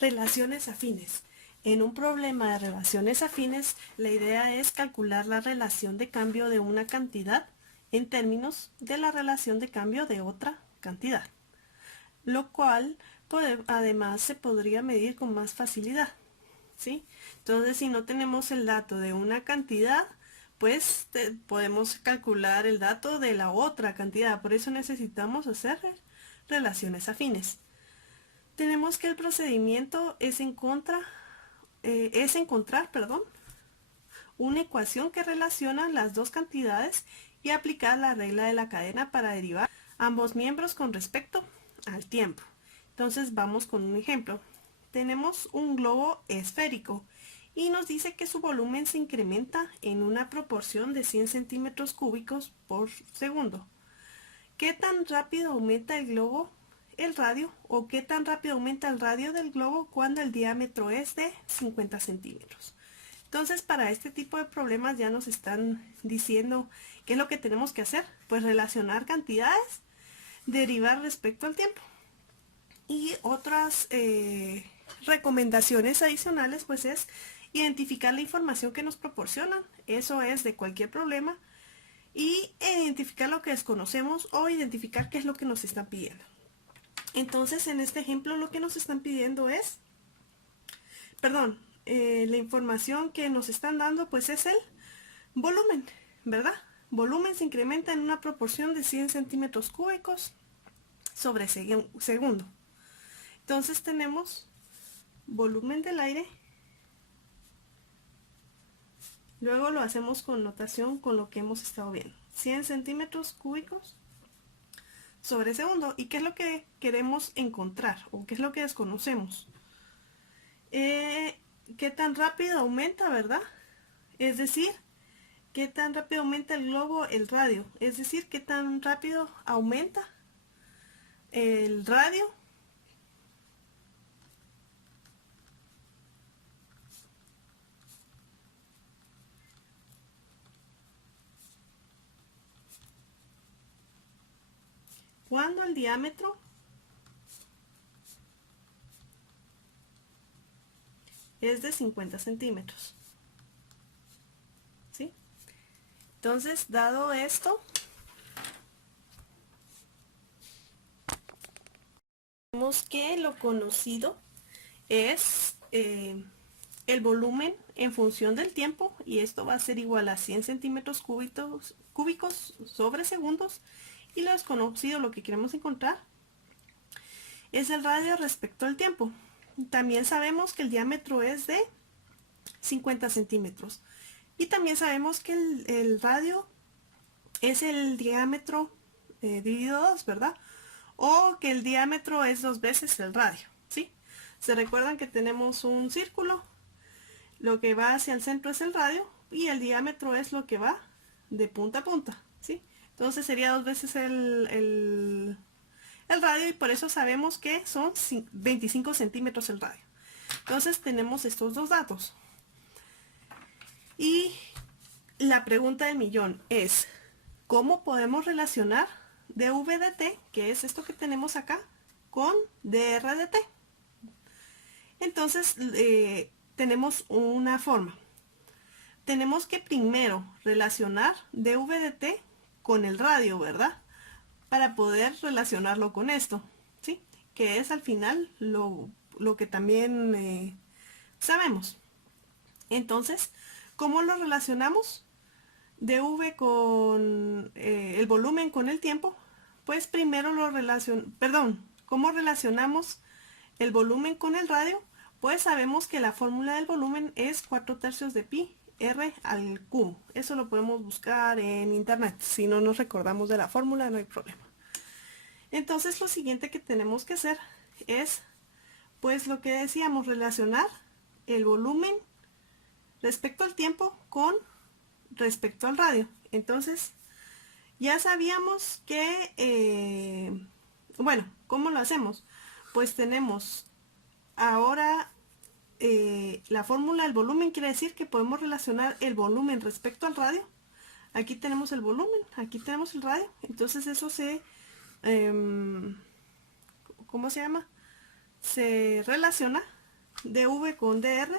Relaciones afines. En un problema de relaciones afines, la idea es calcular la relación de cambio de una cantidad en términos de la relación de cambio de otra cantidad, lo cual además se podría medir con más facilidad, ¿sí? Entonces, si no tenemos el dato de una cantidad, pues podemos calcular el dato de la otra cantidad. Por eso necesitamos hacer relaciones afines. Tenemos que el procedimiento es encontrar, una ecuación que relaciona las dos cantidades y aplicar la regla de la cadena para derivar ambos miembros con respecto al tiempo. Entonces vamos con un ejemplo. Tenemos un globo esférico y nos dice que su volumen se incrementa en una proporción de 100 centímetros cúbicos por segundo. ¿Qué tan rápido aumenta el radio, o qué tan rápido aumenta el radio del globo cuando el diámetro es de 50 centímetros? Entonces, para este tipo de problemas ya nos están diciendo qué es lo que tenemos que hacer. Pues relacionar cantidades, derivar respecto al tiempo. Y otras recomendaciones adicionales pues es identificar la información que nos proporcionan. Eso es de cualquier problema. Y identificar lo que desconocemos o identificar qué es lo que nos están pidiendo. Entonces, en este ejemplo lo que nos están pidiendo es, la información que nos están dando pues es el volumen, ¿verdad? Volumen se incrementa en una proporción de 100 centímetros cúbicos sobre segundo. Entonces tenemos volumen del aire, luego lo hacemos con notación con lo que hemos estado viendo, 100 centímetros cúbicos sobre segundo. ¿Y qué es lo que queremos encontrar o qué es lo que desconocemos? ¿Qué tan rápido aumenta, verdad? Es decir, ¿qué tan rápido aumenta el globo el radio? Es decir, ¿qué tan rápido aumenta el radio? Cuando el diámetro es de 50 centímetros. ¿Sí? Entonces, dado esto, vemos que lo conocido es el volumen en función del tiempo, y esto va a ser igual a 100 centímetros cúbicos sobre segundos, y lo desconocido, lo que queremos encontrar, es el radio respecto al tiempo. También sabemos que el diámetro es de 50 centímetros. Y también sabemos que el radio es el diámetro dividido 2, ¿verdad? O que el diámetro es 2 veces el radio, ¿sí? Se recuerdan que tenemos un círculo, lo que va hacia el centro es el radio y el diámetro es lo que va de punta a punta, ¿sí? Entonces sería 2 veces el radio, y por eso sabemos que son 25 centímetros el radio. Entonces tenemos estos dos datos. Y la pregunta del millón es, ¿cómo podemos relacionar dv de t, que es esto que tenemos acá, con dr de t? Entonces tenemos una forma. Tenemos que primero relacionar dv de t con el radio, ¿verdad? Para poder relacionarlo con esto, ¿sí? Que es al final lo que también sabemos. Entonces, ¿cómo lo relacionamos? dv con el volumen con el tiempo. Pues primero ¿cómo relacionamos el volumen con el radio? Pues sabemos que la fórmula del volumen es 4/3 de pi r al cubo. Eso lo podemos buscar en internet. Si no nos recordamos de la fórmula, no hay problema. Entonces lo siguiente que tenemos que hacer es, pues lo que decíamos, relacionar el volumen respecto al tiempo con respecto al radio. Entonces ya sabíamos que, ¿cómo lo hacemos? Pues tenemos ahora la fórmula del volumen, quiere decir que podemos relacionar el volumen respecto al radio. Aquí tenemos el volumen, aquí tenemos el radio. Entonces eso ¿cómo se llama? Se relaciona dv con dr,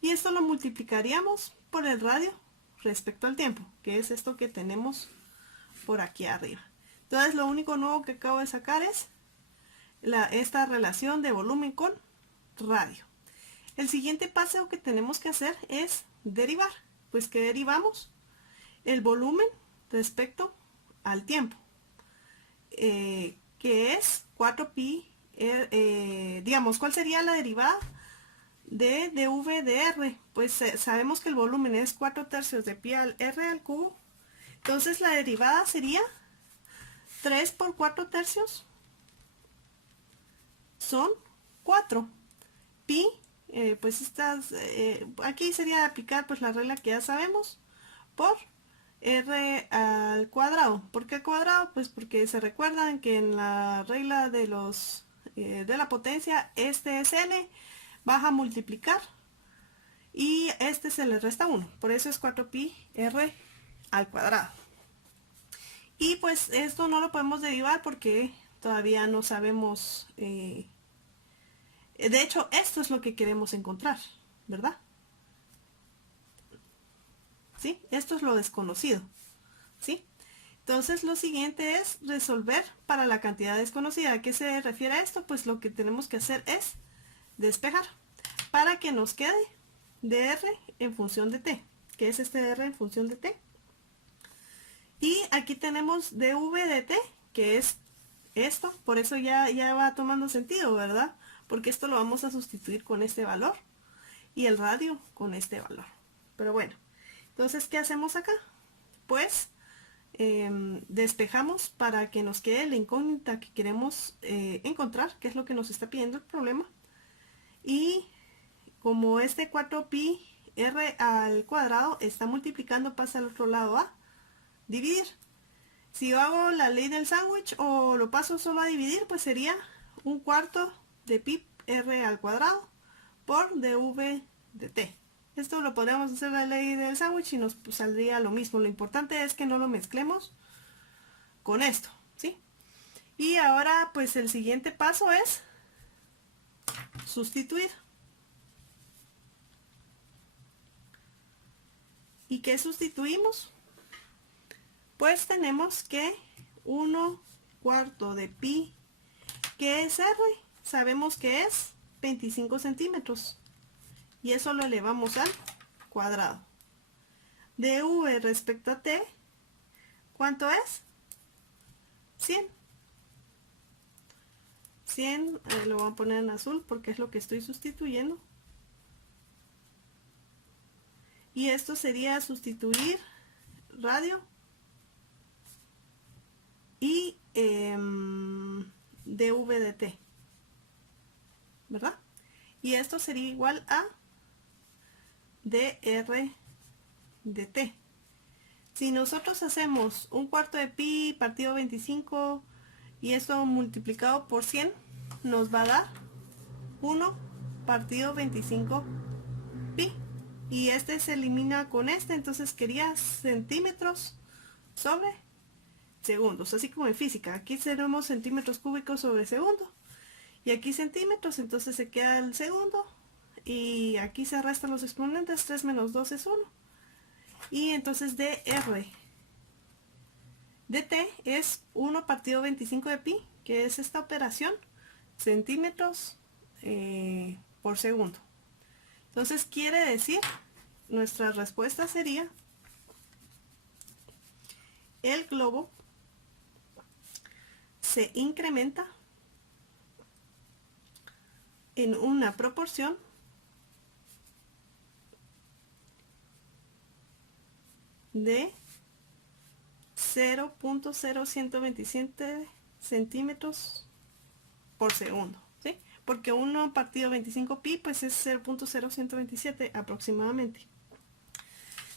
y esto lo multiplicaríamos por el radio respecto al tiempo, que es esto que tenemos por aquí arriba. Entonces lo único nuevo que acabo de sacar es esta relación de volumen con radio. El siguiente paso que tenemos que hacer es derivar. Pues que derivamos el volumen respecto al tiempo, que es 4pi, digamos, ¿cuál sería la derivada de dv de r? Pues sabemos que el volumen es 4/3 de pi al r al cubo, entonces la derivada sería 3 por 4/3 son 4. Pi, pues aquí sería aplicar pues la regla que ya sabemos, por r al cuadrado. ¿Por qué al cuadrado? Pues porque se recuerdan que en la regla de la potencia, este es n, baja a multiplicar y este se le resta 1. Por eso es 4pi r al cuadrado. Y pues esto no lo podemos derivar porque todavía no sabemos, de hecho esto es lo que queremos encontrar, ¿verdad? ¿Sí? Esto es lo desconocido, ¿sí? Entonces lo siguiente es resolver para la cantidad desconocida. ¿A qué se refiere a esto? Pues lo que tenemos que hacer es despejar para que nos quede dr en función de t, que es este dr en función de t. Y aquí tenemos dv de t, que es esto, por eso ya va tomando sentido, ¿verdad? Porque esto lo vamos a sustituir con este valor y el radio con este valor. Pero bueno, entonces, ¿qué hacemos acá? Pues despejamos para que nos quede la incógnita que queremos encontrar, que es lo que nos está pidiendo el problema. Y como este 4pi r al cuadrado está multiplicando, pasa al otro lado a dividir. Si yo hago la ley del sándwich o lo paso solo a dividir, pues sería 1/4 de pi r al cuadrado por dv de t. Esto lo podríamos hacer la ley del sándwich y nos saldría lo mismo. Lo importante es que no lo mezclemos con esto, ¿sí? Y ahora pues el siguiente paso es sustituir. ¿Y qué sustituimos? Pues tenemos que 1/4 de pi, que es r, sabemos que es 25 centímetros. Y eso lo elevamos al cuadrado. dv respecto a t, ¿cuánto es? 100. 100, lo voy a poner en azul porque es lo que estoy sustituyendo. Y esto sería sustituir radio y dv de t, ¿verdad? Y esto sería igual a dr de t. Si nosotros hacemos 1/4 de pi partido 25 y esto multiplicado por 100, nos va a dar 1 partido 25 pi. Y este se elimina con este, entonces quería centímetros sobre segundos, así como en física. Aquí tenemos centímetros cúbicos sobre segundo. Y aquí centímetros, entonces se queda el segundo. Y aquí se restan los exponentes, 3 menos 2 es 1. Y entonces dr de t es 1 partido 25 de pi, que es esta operación, centímetros por segundo. Entonces quiere decir, nuestra respuesta sería, el globo se incrementa en una proporción de 0.0127 centímetros por segundo, ¿sí? Porque 1 partido 25 pi pues es 0.0127 aproximadamente.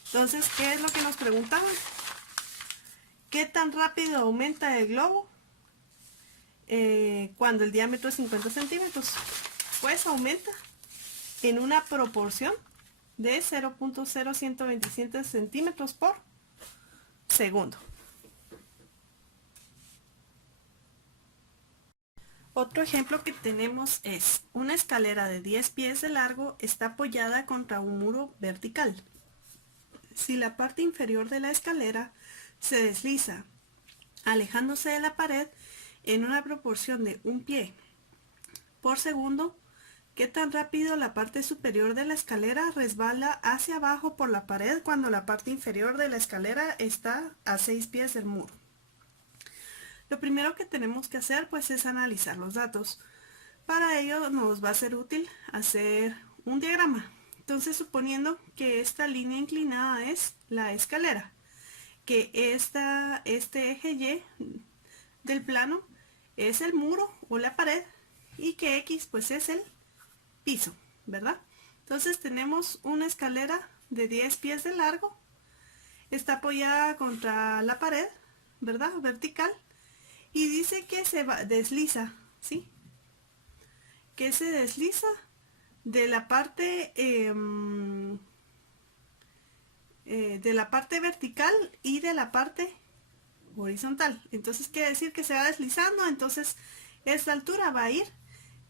Entonces, ¿qué es lo que nos preguntaban? ¿Qué tan rápido aumenta el globo cuando el diámetro es 50 centímetros? Pues aumenta en una proporción de 0.0127 centímetros por segundo. Otro ejemplo que tenemos es una escalera de 10 pies de largo está apoyada contra un muro vertical. Si la parte inferior de la escalera se desliza alejándose de la pared en una proporción de 1 pie por segundo, ¿qué tan rápido la parte superior de la escalera resbala hacia abajo por la pared cuando la parte inferior de la escalera está a 6 pies del muro? Lo primero que tenemos que hacer pues es analizar los datos. Para ello nos va a ser útil hacer un diagrama. Entonces, suponiendo que esta línea inclinada es la escalera, que este eje Y del plano es el muro o la pared y que X pues es el piso, ¿verdad? Entonces tenemos una escalera de 10 pies de largo, está apoyada contra la pared, ¿verdad? Vertical, y dice que desliza, ¿sí? Que se desliza de la parte vertical y de la parte horizontal. Entonces quiere decir que se va deslizando, entonces esta altura va a ir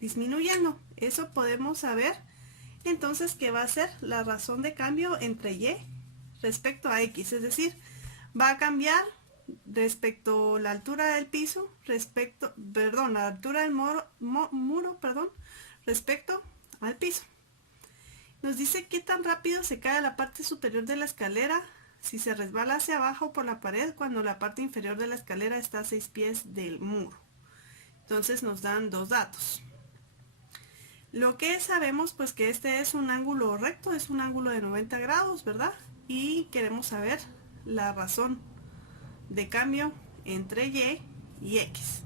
disminuyendo. Eso podemos saber entonces que va a ser la razón de cambio entre Y respecto a X, es decir, va a cambiar respecto a la altura del piso, la altura del muro, respecto al piso. Nos dice qué tan rápido se cae la parte superior de la escalera si se resbala hacia abajo por la pared cuando la parte inferior de la escalera está a 6 pies del muro. Entonces nos dan dos datos. Lo que sabemos pues que este es un ángulo recto, es un ángulo de 90 grados, ¿verdad? Y queremos saber la razón de cambio entre Y y X.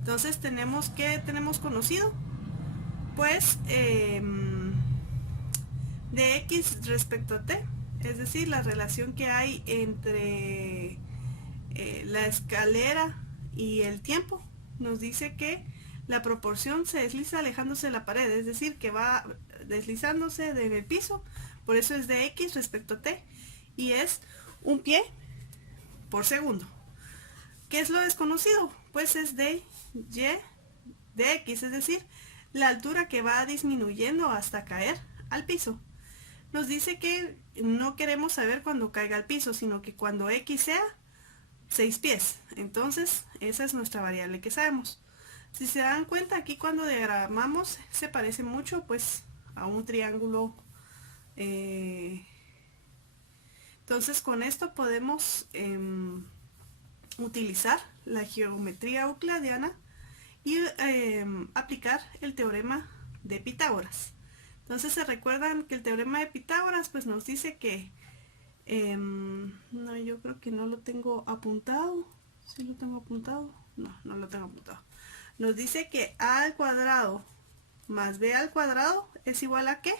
Entonces tenemos conocido pues de X respecto a T, es decir, la relación que hay entre la escalera y el tiempo. Nos dice que la proporción se desliza alejándose de la pared, es decir, que va deslizándose del piso, por eso es de X respecto a T, y es 1 pie por segundo. ¿Qué es lo desconocido? Pues es de Y de X, es decir, la altura que va disminuyendo hasta caer al piso. Nos dice que no queremos saber cuando caiga al piso, sino que cuando X sea 6 pies. Entonces, esa es nuestra variable que sabemos. Si se dan cuenta, aquí cuando diagramamos se parece mucho pues a un triángulo. Entonces, con esto podemos utilizar la geometría euclidiana y aplicar el teorema de Pitágoras. Entonces se recuerdan que el teorema de Pitágoras pues nos dice que no, yo creo que no lo tengo apuntado. ¿Sí lo tengo apuntado? No, no lo tengo apuntado. Nos dice que a al cuadrado más b al cuadrado es igual a ¿qué?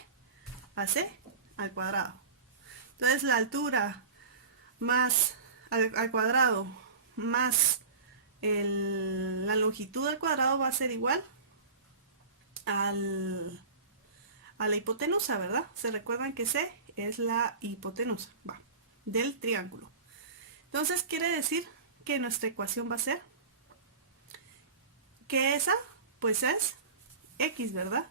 A c al cuadrado. Entonces la altura más al cuadrado más la longitud al cuadrado va a ser igual a la hipotenusa, ¿verdad? Se recuerdan que C es la hipotenusa del triángulo. Entonces quiere decir que nuestra ecuación va a ser que esa pues es X, ¿verdad?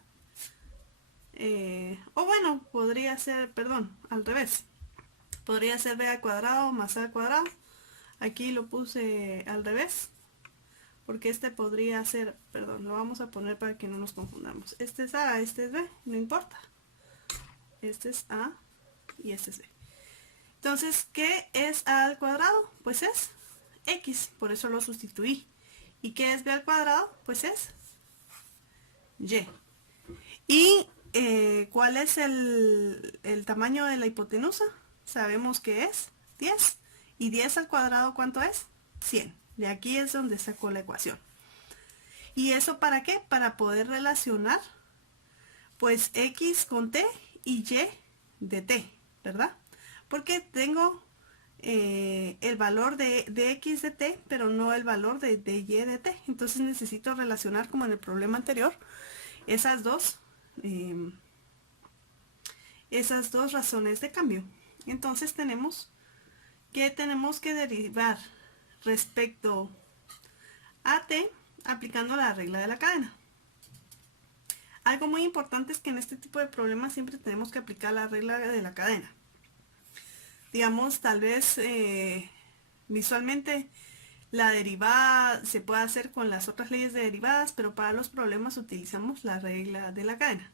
O bueno, podría ser, perdón, al revés. Podría ser b al cuadrado más a al cuadrado. Aquí lo puse al revés, porque este podría ser, perdón, lo vamos a poner para que no nos confundamos. Este es A, este es B, no importa. Este es A y este es B. Entonces, ¿qué es A al cuadrado? Pues es X, por eso lo sustituí. ¿Y qué es B al cuadrado? Pues es Y. ¿Y cuál es el tamaño de la hipotenusa? Sabemos que es 10. ¿Y 10 al cuadrado cuánto es? 100. De aquí es donde sacó la ecuación. ¿Y eso para qué? Para poder relacionar pues X con T y Y de T, ¿verdad? Porque tengo el valor de X de T, pero no el valor de Y de T. Entonces necesito relacionar, como en el problema anterior, esas dos razones de cambio. Entonces tenemos que derivar respecto a T aplicando la regla de la cadena. Algo muy importante es que en este tipo de problemas siempre tenemos que aplicar la regla de la cadena. Digamos, tal vez visualmente la derivada se puede hacer con las otras leyes de derivadas, pero para los problemas utilizamos la regla de la cadena.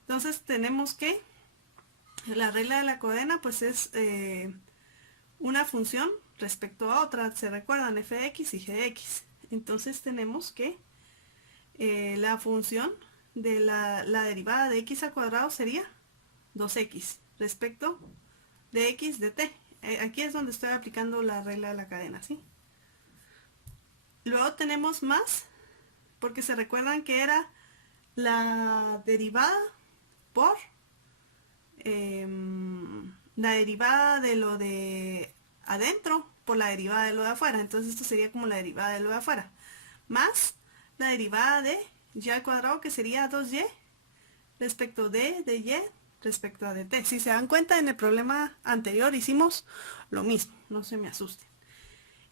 Entonces tenemos que la regla de la cadena pues es una función respecto a otra. Se recuerdan f de x y g de x. Entonces tenemos que la función de la derivada de x al cuadrado sería 2x respecto de x de t. Aquí es donde estoy aplicando la regla de la cadena, ¿sí? Luego tenemos más, porque se recuerdan que era la derivada por la derivada de lo de adentro por la derivada de lo de afuera. Entonces esto sería como la derivada de lo de afuera. Más la derivada de y al cuadrado, que sería 2y respecto de y respecto a dt. Si se dan cuenta, en el problema anterior hicimos lo mismo, no se me asusten.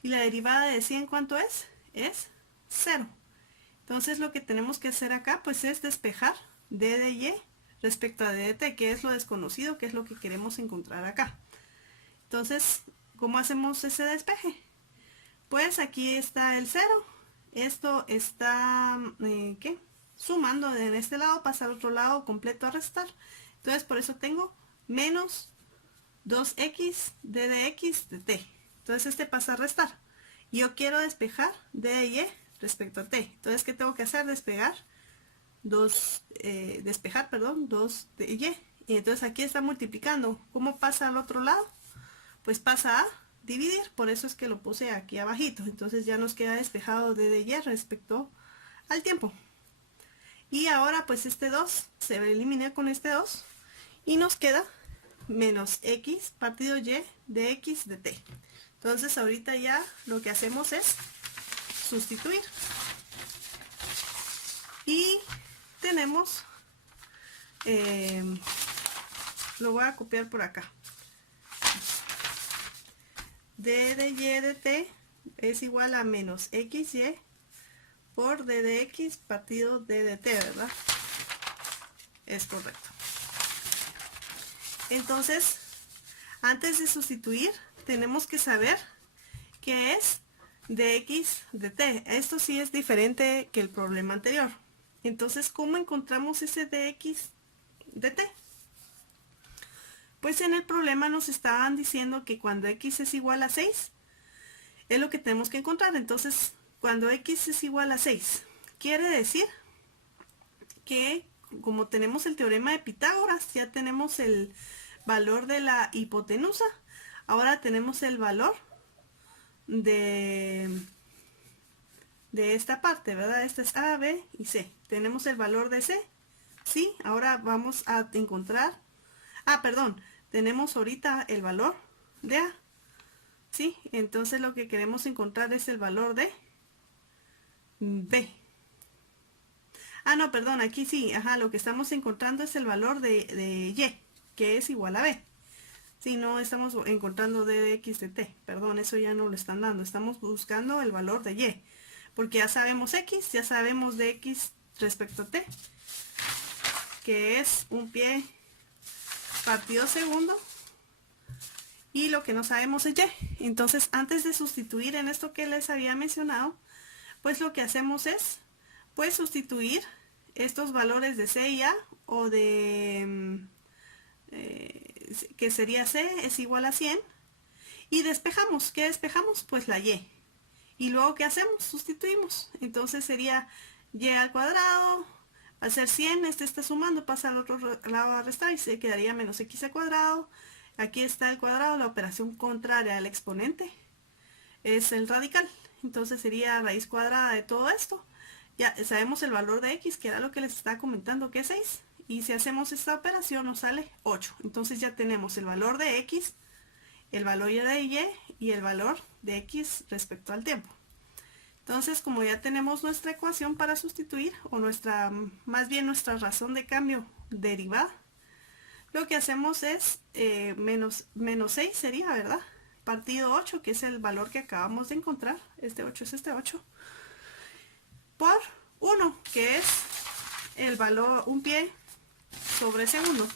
Y la derivada de 100, ¿cuánto es? Es 0. Entonces lo que tenemos que hacer acá pues es despejar d de y respecto a dt, que es lo desconocido, que es lo que queremos encontrar acá. Entonces, ¿cómo hacemos ese despeje? Pues aquí está el 0. Esto está ¿qué? Sumando en este lado, pasa al otro lado completo a restar. Entonces por eso tengo menos 2x d de x de t. Entonces este pasa a restar. Yo quiero despejar d de y respecto a t. Entonces, ¿qué tengo que hacer? Despejar 2 de y. Y entonces aquí está multiplicando. ¿Cómo pasa al otro lado? Pues pasa a dividir, por eso es que lo puse aquí abajito. Entonces ya nos queda despejado d de y respecto al tiempo. Y ahora pues este 2 se va a eliminar con este 2 y nos queda menos x partido y de x de t. Entonces ahorita ya lo que hacemos es sustituir. Y tenemos, lo voy a copiar por acá. D de y de t es igual a menos xy por d de x partido d de t, ¿verdad? Es correcto. Entonces, antes de sustituir, tenemos que saber qué es dx de t. Esto sí es diferente que el problema anterior. Entonces, ¿cómo encontramos ese dx de t? Pues en el problema nos estaban diciendo que cuando x es igual a 6, es lo que tenemos que encontrar. Entonces, cuando x es igual a 6, quiere decir que como tenemos el teorema de Pitágoras, ya tenemos el valor de la hipotenusa. Ahora tenemos el valor de esta parte, ¿verdad? Esta es A, B y C. Tenemos el valor de C. Sí, ahora vamos a encontrar... perdón, tenemos ahorita el valor de A. Sí, entonces lo que queremos encontrar es el valor de B. No, perdón, aquí sí, lo que estamos encontrando es el valor de Y, que es igual a B. Sí, no estamos encontrando d de x de t, perdón, eso ya no lo están dando, estamos buscando el valor de y, porque ya sabemos x, ya sabemos de x respecto a t, que es un pie partido segundo, y lo que no sabemos es y. Entonces, antes de sustituir en esto que les había mencionado, pues lo que hacemos es, pues sustituir estos valores de c y a, o de... que sería c es igual a 100, y despejamos. ¿Qué despejamos? Pues la y. Y luego, ¿qué hacemos? Sustituimos. Entonces sería y al cuadrado, va a ser 100, este está sumando, pasa al otro lado a restar y se quedaría menos x al cuadrado. Aquí está el cuadrado, la operación contraria al exponente es el radical. Entonces sería raíz cuadrada de todo esto. Ya sabemos el valor de x, que era lo que les estaba comentando, que es 6. Y si hacemos esta operación nos sale 8. Entonces ya tenemos el valor de x, el valor de y y el valor de x respecto al tiempo. Entonces, como ya tenemos nuestra ecuación para sustituir, o más bien nuestra razón de cambio derivada, lo que hacemos es menos 6 sería, ¿verdad? Partido 8, que es el valor que acabamos de encontrar. Este 8 es este 8. por 1, que es el valor, un pie sobre segundo.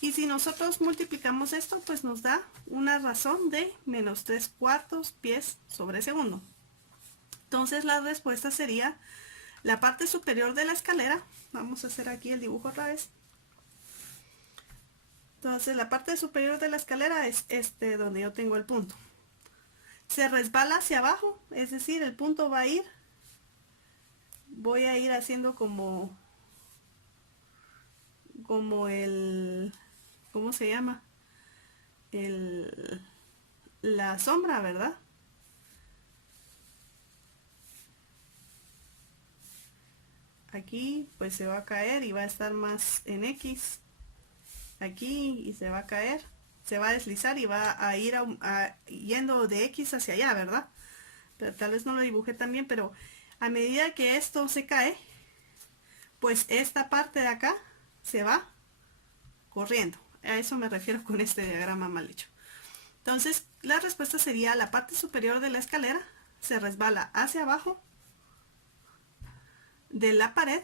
Y si nosotros multiplicamos esto, pues nos da una razón de menos 3/4 pies sobre segundo. Entonces la respuesta sería la parte superior de la escalera. Vamos a hacer aquí el dibujo otra vez. Entonces la parte superior de la escalera es donde yo tengo el punto. Se resbala hacia abajo, es decir, el punto va a ir, voy a ir haciendo como el, ¿cómo se llama? La sombra, ¿verdad? Aquí pues se va a caer y va a estar más en X. Aquí y se va a caer, se va a deslizar y va a ir yendo de X hacia allá, ¿verdad? Pero tal vez no lo dibujé tan bien, pero a medida que esto se cae, pues esta parte de acá se va corriendo. A eso me refiero con este diagrama mal hecho. Entonces la respuesta sería la parte superior de la escalera se resbala hacia abajo de la pared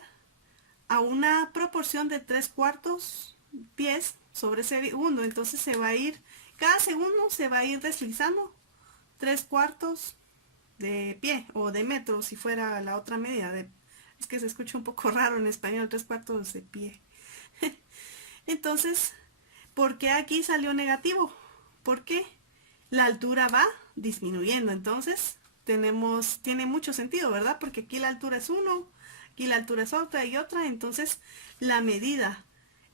a una proporción de 3/4 pies sobre segundo. Entonces se va a ir, cada segundo se va a ir deslizando 3/4 de pie o de metro si fuera la otra medida. Es que se escucha un poco raro en español, 3/4 de pie. Entonces, ¿por qué aquí salió negativo? Porque la altura va disminuyendo. Entonces tiene mucho sentido, ¿verdad? Porque aquí la altura es 1, aquí la altura es otra y otra. Entonces la medida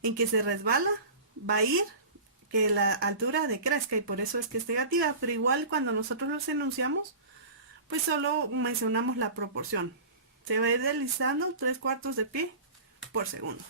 en que se resbala va a ir que la altura decrezca y por eso es que es negativa. Pero igual cuando nosotros los enunciamos, pues solo mencionamos la proporción. Se va a ir deslizando 3/4 de pie por segundo.